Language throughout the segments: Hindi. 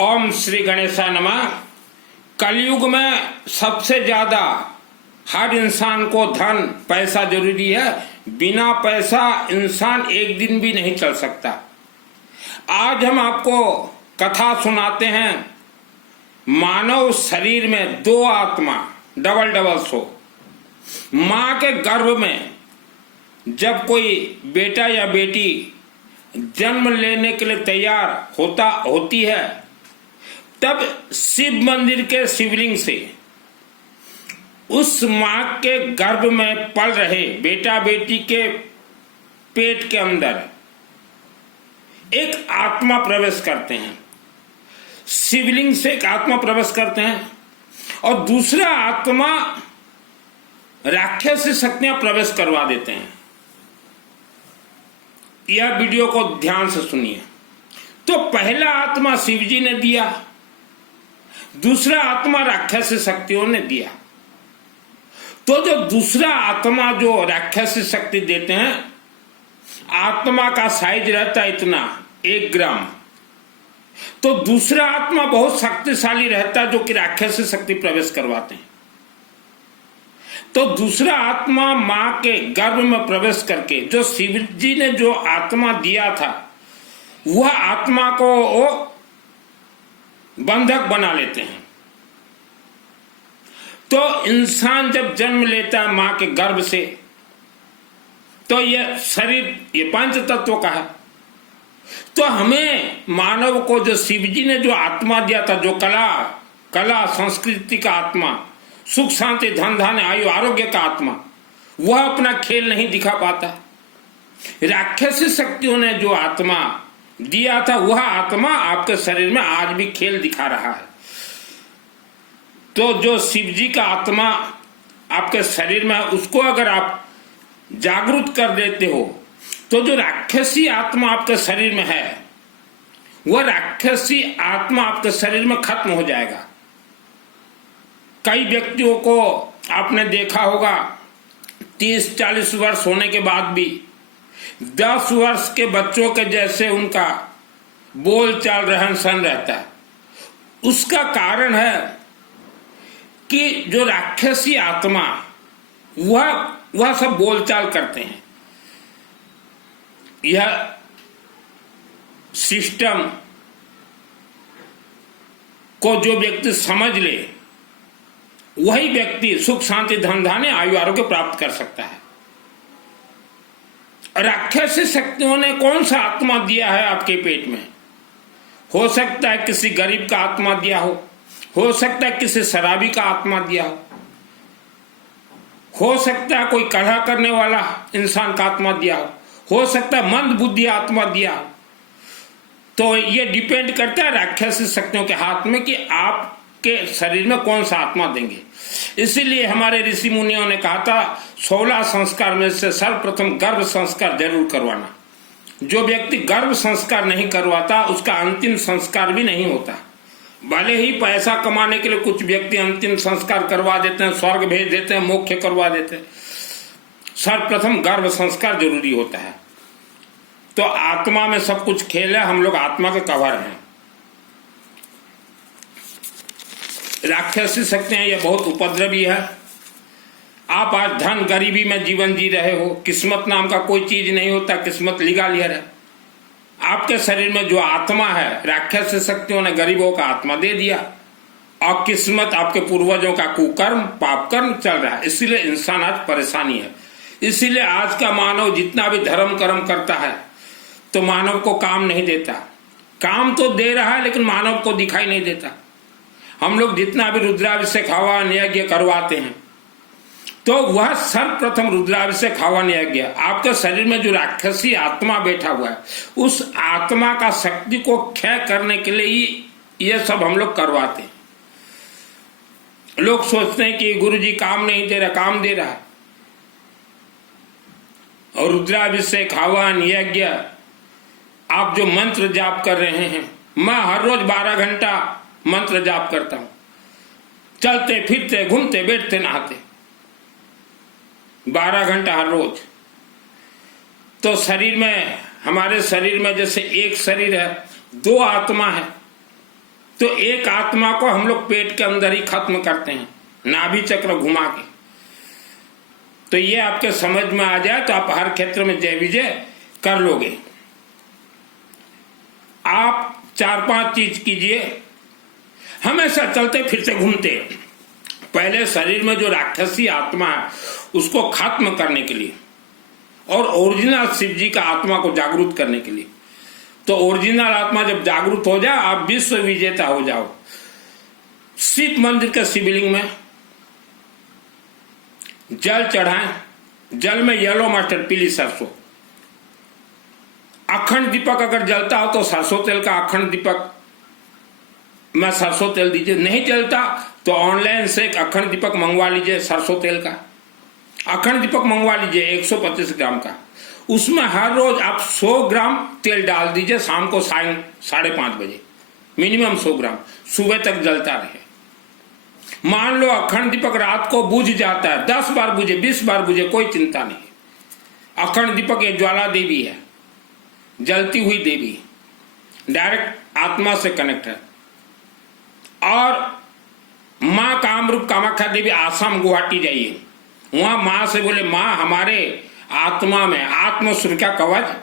ओम श्री गणेशाय नमः। कलयुग में सबसे ज्यादा हर इंसान को धन पैसा जरूरी है। बिना पैसा इंसान एक दिन भी नहीं चल सकता। आज हम आपको कथा सुनाते हैं। मानव शरीर में दो आत्मा डबल डबल सो। मां के गर्भ में जब कोई बेटा या बेटी जन्म लेने के लिए तैयार होती है, तब शिव मंदिर के शिवलिंग से उस मां के गर्भ में पल रहे बेटा बेटी के पेट के अंदर एक आत्मा प्रवेश करते हैं। शिवलिंग से एक आत्मा प्रवेश करते हैं और दूसरा आत्मा राक्षसी शक्तियां प्रवेश करवा देते हैं। यह वीडियो को ध्यान से सुनिए। तो पहला आत्मा शिवजी ने दिया, दूसरा आत्मा राक्षसी शक्तियों ने दिया। तो जो दूसरा आत्मा जो राक्षसी शक्ति देते हैं, आत्मा का साइज रहता है इतना 1 ग्राम। तो दूसरा आत्मा बहुत शक्तिशाली रहता है जो कि राक्षसी शक्ति प्रवेश करवाते हैं। तो दूसरा आत्मा मां के गर्भ में प्रवेश करके जो शिव जी ने जो आत्मा दिया था, वह आत्मा को वो बंधक बना लेते हैं। तो इंसान जब जन्म लेता है मां के गर्भ से, तो यह शरीर ये 5 तत्वों का है। तो हमें मानव को जो शिव जी ने जो आत्मा दिया था, जो कला संस्कृति का आत्मा, सुख शांति धन धान्य आयु आरोग्य का आत्मा, वह अपना खेल नहीं दिखा पाता। राक्षसी शक्तियों ने जो आत्मा दिया था, वह आत्मा आपके शरीर में आज भी खेल दिखा रहा है। तो जो शिव जी का आत्मा आपके शरीर में है, उसको अगर आप जागृत कर देते हो, तो जो राक्षसी आत्मा आपके शरीर में है, वह राक्षसी आत्मा आपके शरीर में खत्म हो जाएगा। कई व्यक्तियों को आपने देखा होगा 30-40 वर्ष होने के बाद भी 10 वर्ष के बच्चों के जैसे उनका बोल चाल रहन सहन रहता है। उसका कारण है कि जो राक्षसी आत्मा वह सब बोलचाल करते हैं। यह सिस्टम को जो व्यक्ति समझ ले, वही व्यक्ति सुख शांति धन धान्य आयु आरोग्य प्राप्त कर सकता है। राक्षसी शक्तियों ने कौन सा आत्मा दिया है आपके पेट में? हो सकता है किसी गरीब का आत्मा दिया हो सकता है किसी शराबी का आत्मा दिया हो सकता है कोई कलह करने वाला इंसान का आत्मा दिया हो सकता है मंद बुद्धि आत्मा दिया। तो ये डिपेंड करता है राक्षसी शक्तियों के हाथ में कि आप के शरीर में कौन सा आत्मा देंगे। इसीलिए हमारे ऋषि मुनियों ने कहा था 16 संस्कार में से सर्वप्रथम गर्भ संस्कार जरूर करवाना। जो व्यक्ति गर्भ संस्कार नहीं करवाता, उसका अंतिम संस्कार भी नहीं होता। भले ही पैसा कमाने के लिए कुछ व्यक्ति अंतिम संस्कार करवा देते हैं, स्वर्ग भेज देते हैं, मोक्ष करवा देते हैं। सर्वप्रथम गर्भ संस्कार जरूरी होता है। तो आत्मा में सब कुछ खेल है, हम लोग आत्मा के कवर हैं। राक्षसी शक्तियां ये बहुत उपद्रवी है। आप आज धन गरीबी में जीवन जी रहे हो, किस्मत नाम का कोई चीज नहीं होता, किस्मत लिखा लिया है। आपके शरीर में जो आत्मा है, राक्षसी शक्तियों ने गरीबों का आत्मा दे दिया और किस्मत आपके पूर्वजों का कुकर्म पापकर्म चल रहा है। इसीलिए इंसान आज परेशानी है। इसीलिए आज का मानव जितना भी धर्म कर्म करता है, तो मानव को काम नहीं देता। काम तो दे रहा है लेकिन मानव को दिखाई नहीं देता। हम लोग जितना भी रुद्राभिषेक हवन यज्ञ करवाते हैं, तो वह सर्वप्रथम रुद्राभिषेक हवन यज्ञ आपके शरीर में जो राक्षसी आत्मा बैठा हुआ है, उस आत्मा का शक्ति को क्षय करने के लिए ही ये सब हम लोग करवाते हैं। लोग सोचते हैं कि गुरुजी काम नहीं दे रहा, काम दे रहा है। और रुद्राभिषेक हवन यज्ञ आप जो मंत्र जाप कर रहे हैं, मैं हर रोज 12 घंटा मंत्र जाप करता हूं। चलते फिरते घूमते बैठते नहाते 12 घंटा हर रोज। तो शरीर में, हमारे शरीर में जैसे एक शरीर है, 2 आत्मा है। तो एक आत्मा को हम लोग पेट के अंदर ही खत्म करते हैं, नाभि चक्र घुमा के। तो ये आपके समझ में आ जाए तो आप हर क्षेत्र में जय विजय कर लोगे। आप 4-5 चीज कीजिए, हमेशा चलते फिरते घूमते। पहले शरीर में जो राक्षसी आत्मा है उसको खत्म करने के लिए और ओरिजिनल शिव जी का आत्मा को जागरूक करने के लिए। तो ओरिजिनल आत्मा जब जागरूक हो जाए, आप विश्व विजेता हो जाओ। शिव मंदिर के शिवलिंग में जल चढ़ाएं, जल में येलो मस्टर्ड, पीली सरसों, अखंड दीपक अगर जलता हो तो सरसों तेल का अखंड दीपक में सरसों तेल दीजिए। नहीं जलता तो ऑनलाइन से एक अखंड दीपक मंगवा लीजिए, सरसों तेल का अखंड दीपक मंगवा लीजिए 125 ग्राम का। उसमें हर रोज आप 100 ग्राम तेल डाल दीजिए, शाम को 5:30 बजे मिनिमम 100 ग्राम, सुबह तक जलता रहे। मान लो अखंड दीपक रात को बुझ जाता है, 10 बार बुझे, 20 बार बुझे, कोई चिंता नहीं। अखंड दीपक ये ज्वाला देवी है, जलती हुई देवी, डायरेक्ट आत्मा से कनेक्ट है। और मां कामरूप कामाख्या देवी आसाम गुवाहाटी जाइए, वहां मां से बोले मां हमारे आत्मा में आत्म सुरक्षा कवच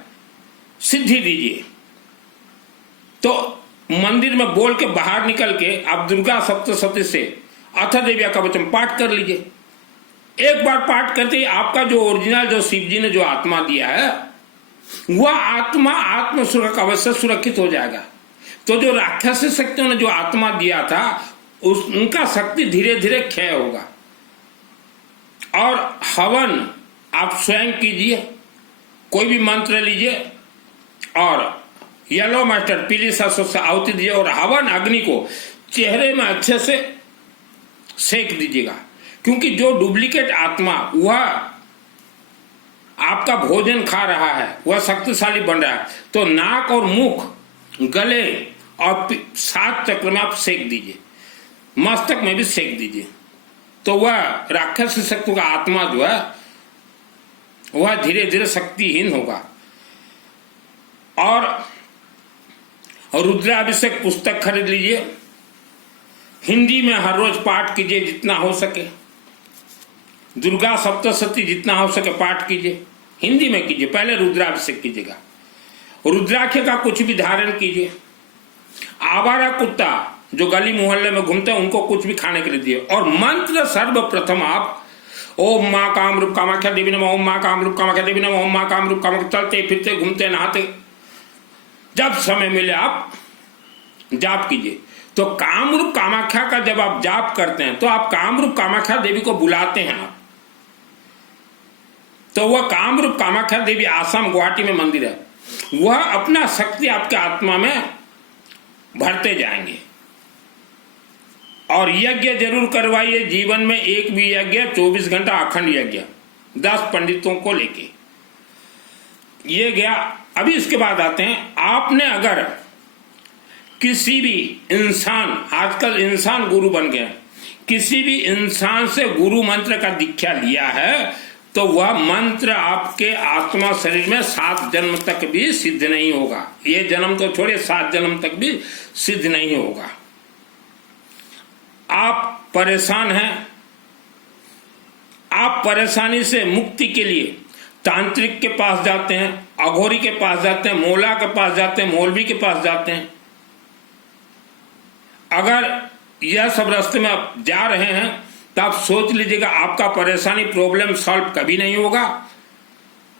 सिद्धि दीजिए। तो मंदिर में बोल के बाहर निकल के आप दुर्गा सप्तशती से अथ देविया कवचम पाठ कर लीजिए। एक बार पाठ करते ही आपका जो ओरिजिनल जो शिव जी ने जो आत्मा दिया है वह आत्मा आत्म सुरक्षा कवच से सुरक्षित हो जाएगा। तो जो राक्षसी शक्तियों ने जो आत्मा दिया था उनका शक्ति धीरे धीरे क्षय होगा। और हवन आप स्वयं कीजिए, कोई भी मंत्र लीजिए और येलो मस्टर्ड, पीली सरसों से आहुति दीजिए और हवन अग्नि को चेहरे में अच्छे से सेक दीजिएगा। क्योंकि जो डुप्लीकेट आत्मा वह आपका भोजन खा रहा है, वह शक्तिशाली बन रहा है, तो नाक और मुख, गले और 7 चक्र में आप सेक दीजिए, मस्तक में भी सेक दीजिए। तो वह राक्षस शक्ति का आत्मा जो है वह धीरे धीरे शक्तिहीन होगा। और रुद्राभिषेक पुस्तक खरीद लीजिए, हिंदी में हर रोज पाठ कीजिए जितना हो सके। दुर्गा सप्तशती जितना हो सके पाठ कीजिए, हिंदी में कीजिए। पहले रुद्राभिषेक कीजिएगा, रुद्राक्ष का कुछ भी धारण कीजिए। आवारा कुत्ता जो गली मोहल्ले में घूमते हैं उनको कुछ भी खाने के लिए दिए। और मंत्र सर्वप्रथम आप ओम मां कामरूप कामाख्या देवी नमः, ओम मां कामरूप कामाख्या देवी नमः, ओम मां कामरूप कामाख्या, चलते फिरते घूमते नहाते जब समय मिले आप जाप कीजिए। तो कामरूप कामाख्या का जब आप जाप करते हैं तो आप कामरूप कामाख्या देवी को बुलाते हैं आप। तो वह कामरूप कामाख्या देवी आसाम गुवाहाटी में मंदिर है, वह अपना शक्ति आपके आत्मा में भरते जाएंगे। और यज्ञ जरूर करवाइए, जीवन में एक भी यज्ञ, 24 घंटा अखंड यज्ञ 10 पंडितों को लेके। ये गया। अभी इसके बाद आते हैं, आपने अगर किसी भी इंसान, आजकल इंसान गुरु बन गए, किसी भी इंसान से गुरु मंत्र का दीक्षा लिया है तो वह मंत्र आपके आत्मा शरीर में 7 जन्म तक भी सिद्ध नहीं होगा। ये जन्म तो छोड़िए, 7 जन्म तक भी सिद्ध नहीं होगा। आप परेशान हैं, आप परेशानी से मुक्ति के लिए तांत्रिक के पास जाते हैं, अघोरी के पास जाते हैं, मोला के पास जाते हैं, मौलवी के पास जाते हैं। अगर यह सब रास्ते में आप जा रहे हैं तो आप सोच लीजिएगा आपका परेशानी प्रॉब्लम सॉल्व कभी नहीं होगा।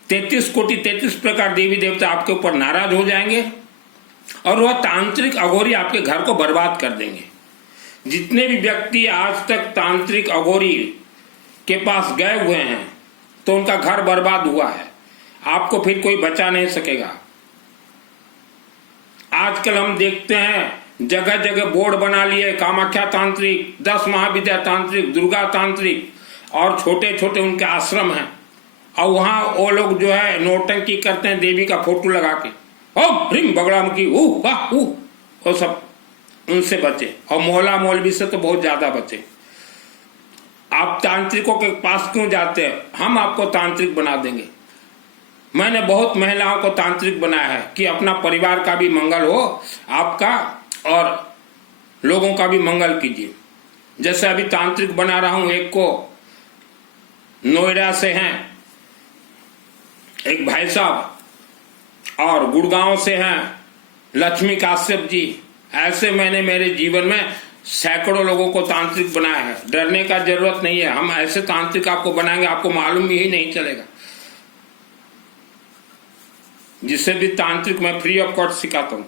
33 कोटि 33 प्रकार देवी देवता आपके ऊपर नाराज हो जाएंगे और वह तांत्रिक अघोरी आपके घर को बर्बाद कर देंगे। जितने भी व्यक्ति आज तक तांत्रिक अघोरी के पास गए हुए हैं तो उनका घर बर्बाद हुआ है, आपको फिर कोई बचा नहीं सकेगा। आजकल हम देखते हैं जगह जगह बोर्ड बना लिए, कामाख्या तांत्रिक, 10 महाविद्या तांत्रिक, दुर्गा तांत्रिक, और छोटे छोटे उनके आश्रम हैं। और वहां वो लोग जो है नौटंकी करते हैं देवी का फोटो लगा के, ओम ह्रीम बगड़ामुखी वाह वो सब उनसे बचे। और मोहल्ला मौलवी से तो बहुत ज्यादा बचे। आप तांत्रिकों के पास क्यों जाते हैं? हम आपको तांत्रिक बना देंगे। मैंने बहुत महिलाओं को तांत्रिक बनाया है कि अपना परिवार का भी मंगल हो आपका और लोगों का भी मंगल कीजिए। जैसे अभी तांत्रिक बना रहा हूं, एक को नोएडा से हैं एक भाई साहब, और गुड़गांव से हैं लक्ष्मी काश्यप जी। ऐसे मैंने मेरे जीवन में सैकड़ों लोगों को तांत्रिक बनाया है। डरने का जरूरत नहीं है, हम ऐसे तांत्रिक आपको बनाएंगे आपको मालूम ही नहीं चलेगा। जिसे भी तांत्रिक मैं फ्री ऑफ कॉस्ट सिखाता हूं।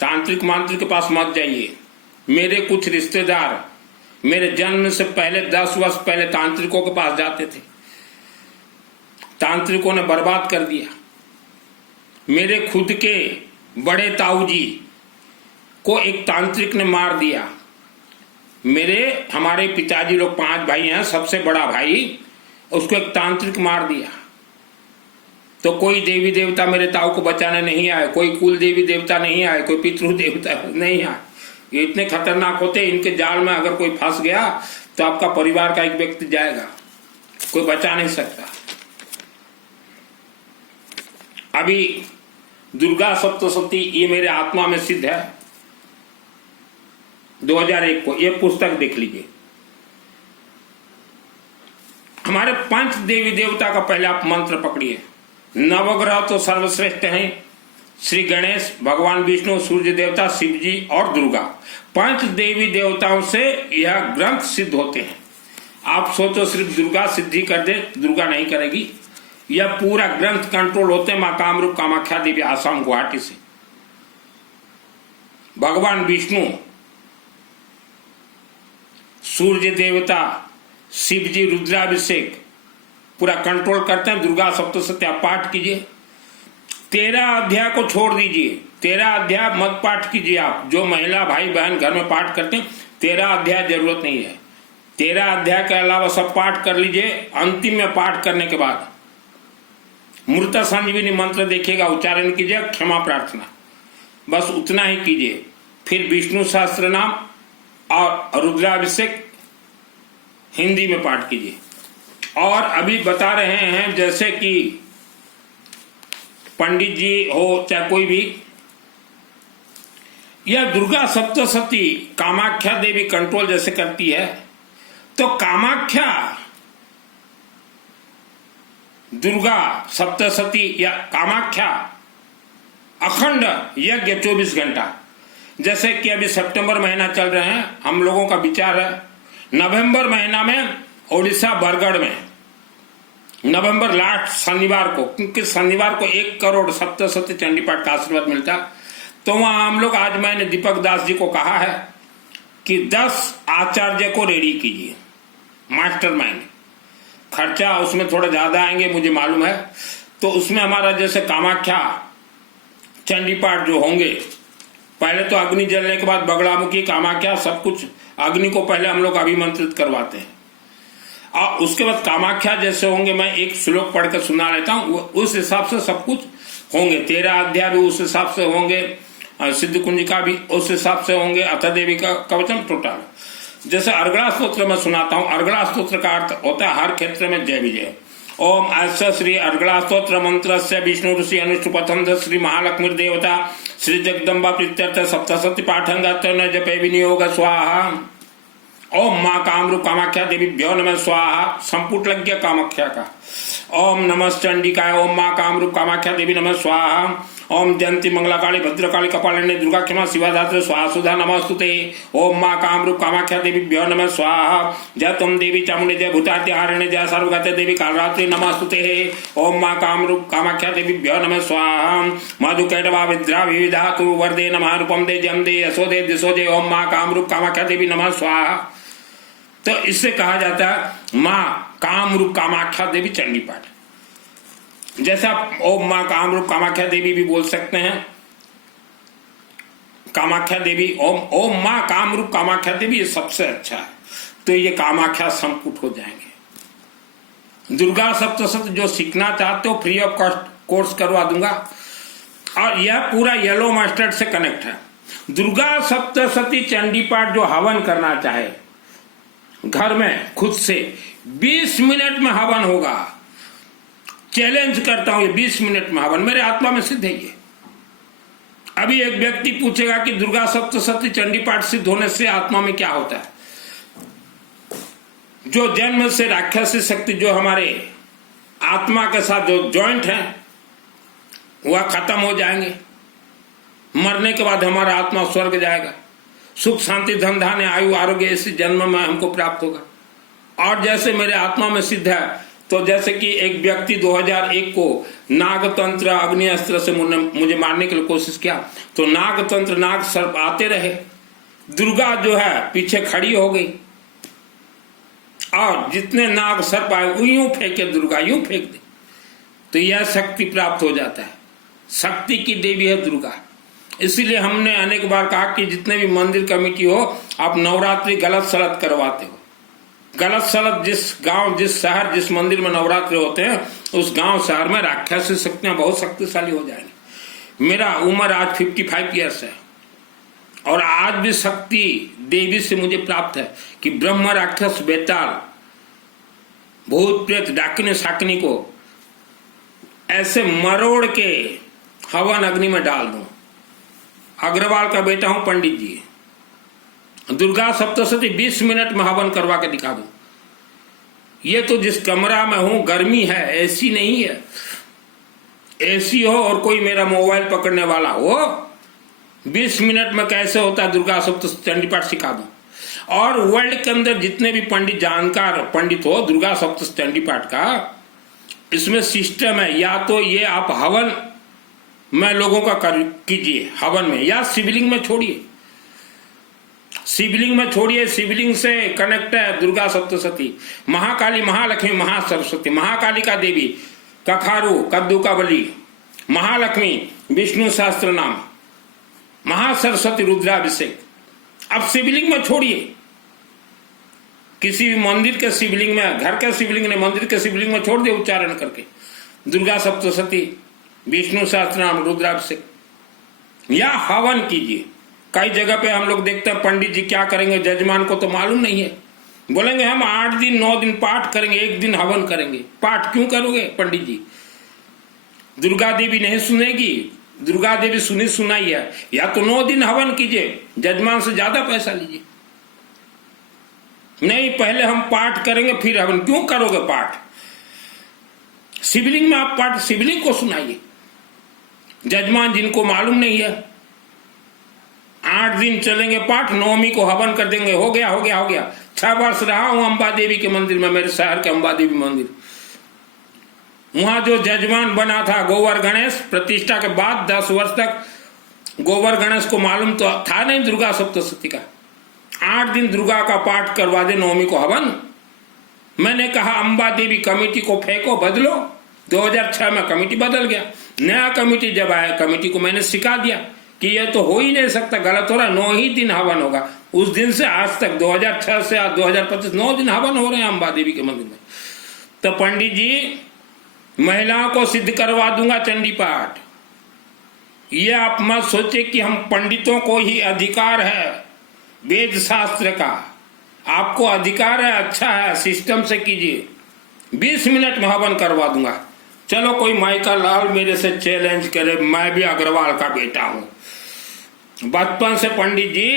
तांत्रिक मांत्रिक के पास मत जाइए। मेरे कुछ रिश्तेदार मेरे जन्म से पहले 10 वर्ष पहले तांत्रिकों के पास जाते थे, तांत्रिकों ने बर्बाद कर दिया। मेरे खुद के बड़े ताऊ जी को एक तांत्रिक ने मार दिया। हमारे पिताजी लोग 5 भाई हैं, सबसे बड़ा भाई उसको एक तांत्रिक मार दिया। तो कोई देवी देवता मेरे ताऊ को बचाने नहीं आए, कोई कुल देवी देवता नहीं आए, कोई पितृ देवता नहीं आए। ये इतने खतरनाक होते, इनके जाल में अगर कोई फंस गया तो आपका परिवार का एक व्यक्ति जाएगा, कोई बचा नहीं सकता। अभी दुर्गा सप्तशती ये मेरे आत्मा में सिद्ध है। 2001 को ये पुस्तक देख लीजिए। हमारे 5 देवी देवता का पहले आप मंत्र पकड़िए। नवग्रह तो सर्वश्रेष्ठ हैं, श्री गणेश, भगवान विष्णु, सूर्य देवता, शिव जी और दुर्गा। 5 देवी देवताओं से यह ग्रंथ सिद्ध होते हैं। आप सोचो सिर्फ दुर्गा सिद्धि कर दे, दुर्गा नहीं करेगी। यह पूरा ग्रंथ कंट्रोल होते हैं मां कामरूप कामाख्या देवी, आसाम गुवाहाटी से। भगवान विष्णु, सूर्य देवता, शिव जी रुद्राभिषेक पूरा कंट्रोल करते हैं। दुर्गा सप्तशती आप पाठ कीजिए। 13 अध्याय को छोड़ दीजिए, 13 अध्याय मत पाठ कीजिए। आप जो महिला भाई बहन घर में पाठ करते हैं 13 अध्याय जरूरत नहीं है। 13 अध्याय के अलावा सब पाठ कर लीजिए। अंतिम में पाठ करने के बाद मृत संजीवनी मंत्र देखिएगा, उच्चारण कीजिए, क्षमा प्रार्थना, बस उतना ही कीजिए। फिर विष्णु सहस्त्र नाम और रुद्राभिषेक हिंदी में पाठ कीजिए। और अभी बता रहे हैं जैसे कि पंडित जी हो चाहे कोई भी, यह दुर्गा सप्तशती कामाख्या देवी कंट्रोल जैसे करती है, तो कामाख्या दुर्गा सप्तशती या कामाख्या अखंड यज्ञ 24 घंटा। जैसे कि अभी सितंबर महीना चल रहे हैं, हम लोगों का विचार है नवंबर महीना में ओडिशा बरगढ़ में नवंबर लास्ट शनिवार को, क्योंकि शनिवार को 1 करोड़ सप्तशती चंडी पाठ का आशीर्वाद मिलता, तो वहां हम लोग, आज मैंने दीपक दास जी को कहा है कि 10 आचार्य को रेडी कीजिए, मास्टरमाइंड। खर्चा उसमें थोड़ा ज्यादा आएंगे मुझे मालूम है। तो उसमें हमारा जैसे कामाख्या चंडी पाठ जो होंगे, पहले तो अग्नि जलने के बाद बगड़ामुखी कामाख्या सब कुछ, अग्नि को पहले हम लोग अभिमंत्रित करवाते हैं और उसके बाद कामाख्या जैसे होंगे। मैं एक श्लोक पढ़ कर सुना लेता हूँ, उस हिसाब से सब कुछ होंगे। 13 अध्याय भी उस हिसाब से होंगे, सिद्ध कुंजिका भी उस हिसाब से होंगे, अथ देवी का कवचम टोटल। जैसे अर्गला स्तोत्र में सुनाता हूँ। अर्गला स्तोत्र का अर्थ होता है हर क्षेत्र में जय विजय। ओम ऐसा श्री अर्गला स्तोत्र मंत्र से विष्णु ऋषि अनुष्टुपथंध श्री महालक्ष्मी देवता श्री जगदम्बा प्रीत्यर्थ सप्तशती पाठंग जपे विनियोग स्वाहा। ओम माँ कामरूप कामाख्या देवीभ्यो नमः स्वाहा। संपुट लग गया कामाख्या का। ओम नमः चंडिकाय। ओम माँ कामरूप कामाख्या देवी नमः स्वाहा। ओम जयंती मंगला काली भद्रकाली कपालिनी दुर्गा क्षमा शिवाधात्री स्वाहा सुधा नमस्तुते। ओम माँ कामरूप कामाख्या देवीभ्यो नमः स्वाहा। जय तुम देवी चामुंडी जय भूताद्य हारिणी जय सर्वगते देवी कालरात्रि नमस्तुते। ओम माँ कामरूप कामाख्या देवीभ्यो नमः स्वाहा। मधुकैटवा विद्रा विविधातु वरदे नमः रूपम दे जम दे यशो दे दिशो दे। ओम माँ कामरूप कामाख्या देवी नमः स्वाहा। तो इससे कहा जाता है माँ कामरूप कामाख्या देवी चंडी पाठ। जैसे आप ओम माँ कामरूप कामाख्या देवी भी बोल सकते हैं, कामाख्या देवी, ओम माँ कामरूप कामाख्या देवी, ये सबसे अच्छा है। तो ये कामाख्या संपुट हो जाएंगे। दुर्गा सप्तशती जो सीखना चाहते हो फ्री ऑफ कॉस्ट कोर्स करवा दूंगा। और यह पूरा येलो मस्टर्ड से कनेक्ट है। दुर्गा सप्तशती चंडी पाठ जो हवन करना चाहे घर में खुद से 20 मिनट में हवन होगा। चैलेंज करता हूं, ये 20 मिनट में हवन मेरे आत्मा में सिद्ध है। ये अभी एक व्यक्ति पूछेगा कि दुर्गा सप्तशती चंडी पाठ सिद्ध होने से आत्मा में क्या होता है? जो जन्म से राक्षसी शक्ति जो हमारे आत्मा के साथ जो जॉइंट है वह खत्म हो जाएंगे। मरने के बाद हमारा आत्मा स्वर्ग जाएगा। सुख शांति धन धान्य आयु आरोग्य इसी जन्म में हमको प्राप्त होगा। और जैसे मेरे आत्मा में सिद्ध है, तो जैसे कि एक व्यक्ति 2001 को नागतंत्र अग्नि अस्त्र से मुझे मारने के लिए कोशिश किया, तो नागतंत्र नाग सर्प आते रहे, दुर्गा जो है पीछे खड़ी हो गई और जितने नाग सर्प आए यूं फेंके, दुर्गा यूं फेंक दी, तो यह शक्ति प्राप्त हो जाता है। शक्ति की देवी है दुर्गा। इसीलिए हमने अनेक बार कहा कि जितने भी मंदिर कमेटी हो, आप नवरात्रि गलत सलत करवाते हो। गलत सलत जिस गांव, जिस शहर, जिस मंदिर में नवरात्रि होते हैं, उस गांव शहर में राक्षसी शक्तियां बहुत शक्तिशाली हो जाएंगी। मेरा उम्र आज 55 ईयर्स है और आज भी शक्ति देवी से मुझे प्राप्त है कि ब्रह्म राक्षस बेताल भूत प्रेत डाकिनी शाकिनी को ऐसे मरोड़ के हवन अग्नि में डाल दूं। अग्रवाल का बेटा हूं पंडित जी। दुर्गा सप्तशती 20 मिनट में हवन करवा के दिखा दूं। ये तो जिस कमरा में हूं गर्मी है, एसी नहीं है। एसी हो और कोई मेरा मोबाइल पकड़ने वाला हो, 20 मिनट में कैसे होता है दुर्गा सप्तशती चंडी पाठ सिखा दूं। और वर्ल्ड के अंदर जितने भी पंडित जानकार पंडित हो दुर्गा सप्तशती चंडी पाठ का, इसमें सिस्टम है। या तो ये आप हवन में लोगों का कीजिए हवन में, या शिवलिंग में छोड़िए। शिवलिंग में छोड़िए, शिवलिंग से कनेक्ट है दुर्गा सप्तशती, महाकाली, महालक्ष्मी, महासरस्वती। महाकाली का देवी कखारू कद्दू का बली, महालक्ष्मी विष्णु सहस्त्र नाम, महासरस्वती रुद्राभिषेक। अब शिवलिंग में छोड़िए, किसी भी मंदिर के शिवलिंग में, घर के शिवलिंग ने मंदिर के शिवलिंग में छोड़ दिए उच्चारण करके दुर्गा सप्तशती, विष्णु सहस्त्र नाम, रुद्राभिषेक, या हवन कीजिए। कई जगह पे हम लोग देखते हैं पंडित जी क्या करेंगे, जजमान को तो मालूम नहीं है, बोलेंगे हम 8 दिन 9 दिन पाठ करेंगे, 1 दिन हवन करेंगे। पाठ क्यों करोगे पंडित जी? दुर्गा देवी नहीं सुनेगी, दुर्गा देवी सुनी सुनाई है। या तो 9 दिन हवन कीजिए, जजमान से ज्यादा पैसा लीजिए। नहीं, पहले हम पाठ करेंगे फिर हवन। क्यों करोगे पाठ? शिवलिंग में आप पाठ शिवलिंग को सुनाइए। जजमान जिनको मालूम नहीं है, 8 दिन चलेंगे पाठ, 9वीं को हवन कर देंगे, हो गया हो गया हो गया। 6 वर्ष रहा हूं अंबा देवी के मंदिर में, मेरे शहर के अंबा देवी मंदिर। वहां जो जजमान बना था गोवर गणेश, प्रतिष्ठा के बाद 10 वर्ष तक गोवर गणेश को मालूम तो था नहीं दुर्गा सप्तशती का। 8 दिन दुर्गा का पाठ करवा दे, 9वीं को हवन। मैंने कहा अंबा देवी कमेटी को फेंको, बदलो। 2006 में कमेटी बदल गया। नया कमेटी जब आया, कमेटी को मैंने सिखा दिया कि यह तो हो ही नहीं सकता, गलत हो रहा है। 9 ही दिन हवन होगा। उस दिन से आज तक 2006 से आज 2025 9 दिन हवन हो रहे हैं अंबा देवी के मंदिर में। तो पंडित जी महिलाओं को सिद्ध करवा दूंगा चंडी पाठ। ये आप मत सोचे कि हम पंडितों को ही अधिकार है वेद शास्त्र का। आपको अधिकार है, अच्छा है, सिस्टम से कीजिए। 20 मिनट में हवन करवा दूंगा। चलो कोई माइका लाल मेरे से चैलेंज करे, मैं भी अग्रवाल का बेटा हूं। बचपन से पंडित जी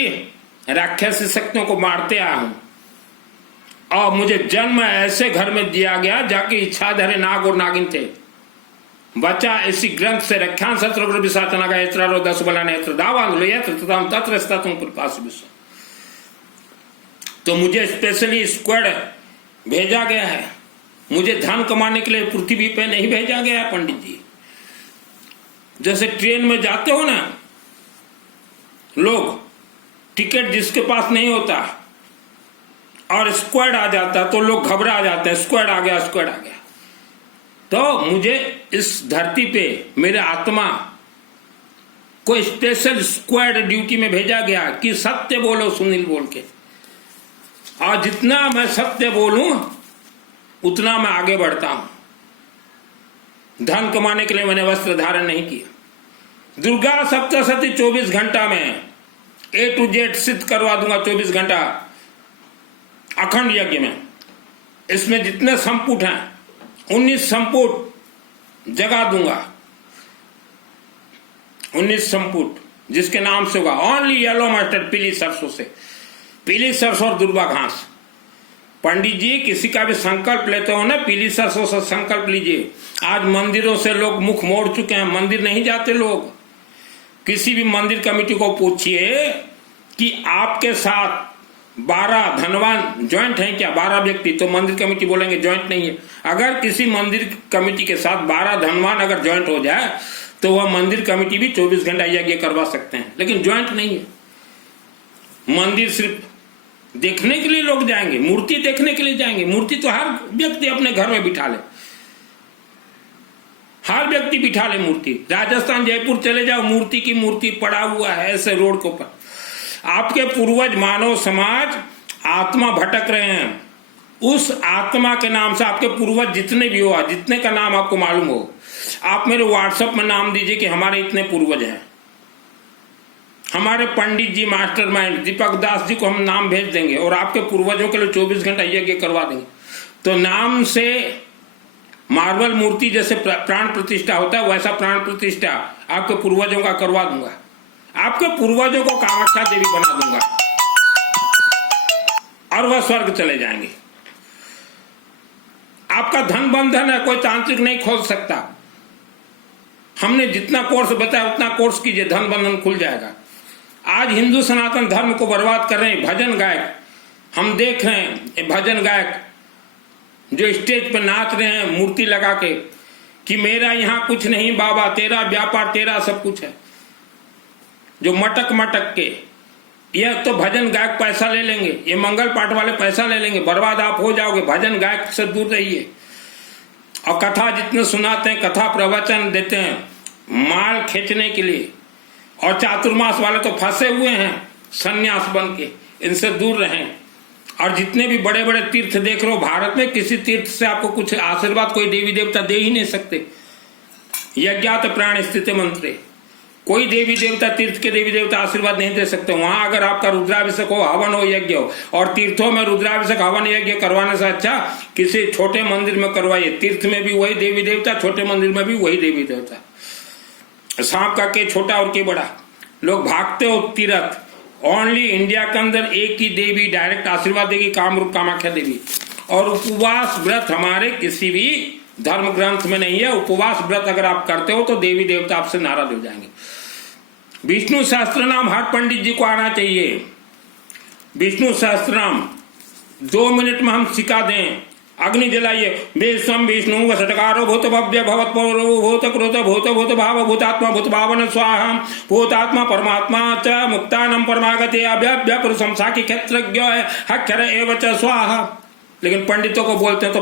राक्षसी शक्तियों को मारते आया हूं और मुझे जन्म ऐसे घर में दिया गया जाके इच्छाधारी नाग और नागिन थे। बच्चा इसी ग्रंथ से रख्यान सत्र विशाचना का एतरो 10 बला नेत्र दावांग विश्व। तो मुझे स्पेशली स्क्वाड भेजा गया है। मुझे धन कमाने के लिए पृथ्वी पे नहीं भेजा गया है पंडित जी। जैसे ट्रेन में जाते हो ना लोग, टिकट जिसके पास नहीं होता और स्क्वाड आ जाता तो लोग घबरा जाते हैं, स्क्वाड आ गया, स्क्वाड आ गया। तो मुझे इस धरती पे मेरे आत्मा को स्पेशल स्क्वाड ड्यूटी में भेजा गया कि सत्य बोलो सुनील बोल के। और जितना मैं सत्य बोलूं उतना मैं आगे बढ़ता हूं। धन कमाने के लिए मैंने वस्त्र धारण नहीं किया। दुर्गा सप्तशती 24 घंटा में A to Z सिद्ध करवा दूंगा। 24 घंटा अखंड यज्ञ में। इसमें जितने संपुट हैं 19 संपुट जगा दूंगा। 19 संपुट जिसके नाम से होगा, ओनली येलो मस्टर्ड, पीली सरसों से, पीली सरसों और दुर्बा घास। पंडित जी किसी का भी संकल्प लेते हो ना, पीली सरसों से संकल्प लीजिए। आज मंदिरों से लोग मुख मोड़ चुके हैं, मंदिर नहीं जाते लोग। किसी भी मंदिर कमेटी को पूछिए कि आपके साथ 12 धनवान ज्वाइंट हैं क्या, 12 व्यक्ति, तो मंदिर कमेटी बोलेंगे ज्वाइंट नहीं है। अगर किसी मंदिर कमेटी के साथ 12 धनवान अगर ज्वाइंट हो जाए तो वह मंदिर कमेटी भी 24 घंटा यज्ञ करवा सकते हैं, लेकिन ज्वाइंट नहीं है। मंदिर सिर्फ देखने के लिए लोग जाएंगे, मूर्ति देखने के लिए जाएंगे। मूर्ति तो हर व्यक्ति अपने घर में बिठा ले, हर व्यक्ति बिठा ले मूर्ति। राजस्थान जयपुर चले जाओ, मूर्ति की मूर्ति पड़ा हुआ है ऐसे रोड के ऊपर। आपके पूर्वज मानव समाज आत्मा भटक रहे हैं, उस आत्मा के नाम से आपके पूर्वज जितने भी हो, जितने का नाम आपको मालूम हो, आप मेरे व्हाट्सएप में नाम दीजिए कि हमारे इतने पूर्वज हैं। हमारे पंडित जी मास्टरमाइंड दीपक दास जी को हम नाम भेज देंगे और आपके पूर्वजों के लिए 24 घंटा यज्ञ करवा देंगे। तो नाम से मार्बल मूर्ति जैसे प्राण प्रतिष्ठा होता है, वैसा प्राण प्रतिष्ठा आपके पूर्वजों का करवा दूंगा। आपके पूर्वजों को कामाख्या देवी बना दूंगा और वह स्वर्ग चले जाएंगे। आपका धन बंधन है, कोई तांत्रिक नहीं खोल सकता। हमने जितना कोर्स बताया उतना कोर्स कीजिए, धन बंधन खुल जाएगा। आज हिंदू सनातन धर्म को बर्बाद कर रहे हैं भजन गायक। हम देख रहे हैं भजन गायक जो स्टेज पर नाच रहे हैं मूर्ति लगा के कि मेरा यहाँ कुछ नहीं बाबा, तेरा व्यापार, तेरा सब कुछ है। जो मटक मटक के, यह तो भजन गायक पैसा ले लेंगे, ये मंगल पाठ वाले पैसा ले लेंगे, बर्बाद आप हो जाओगे। भजन गायक से दूर रहिए। और कथा जितने सुनाते हैं, कथा प्रवचन देते हैं माल खींचने के लिए, और चातुर्मास वाले तो फंसे हुए हैं सन्यास बन के, इनसे दूर रहें। और जितने भी बड़े बड़े तीर्थ देख रहे हो भारत में, किसी तीर्थ से आपको कुछ आशीर्वाद कोई देवी देवता दे ही नहीं सकते। यज्ञात प्राण स्थिति मंत्रे, कोई देवी देवता, तीर्थ के देवी देवता आशीर्वाद नहीं दे सकते। वहां अगर आपका रुद्राभिषेक हो, हवन हो, यज्ञ हो, और तीर्थों में रुद्राभिषेक हवन यज्ञ करवाने से अच्छा किसी छोटे मंदिर में करवाइए। तीर्थ में भी वही देवी देवता, छोटे मंदिर में भी वही देवी देवता। सांप का के छोटा और के बड़ा, लोग भागते हो तीर्थ। ओनली इंडिया के अंदर एक ही देवी डायरेक्ट आशीर्वाद देगी, कामरूप कामाख्या देवी। और उपवास व्रत हमारे किसी भी धर्म ग्रंथ में नहीं है। उपवास व्रत अगर आप करते हो तो देवी देवता आपसे नाराज हो जाएंगे। विष्णु सहस्त्र नाम हर पंडित जी को आना चाहिए। विष्णु सहस्त्र नाम 2 मिनट में हम सिखा दें। अग्नि जलाइए। विश्वम विष्णु वसटकारो भूत भव्य भवत भूत क्रोध भूत भूत भाव भूतात्मा भूत भावन स्वाहा भूतात्मा परमात्मा च मुक्तानम परमागति अभ्य पुरुषम साकी क्षेत्रज्ञ है हक्षर एव च स्वाहा। लेकिन पंडितों को बोलते हैं तो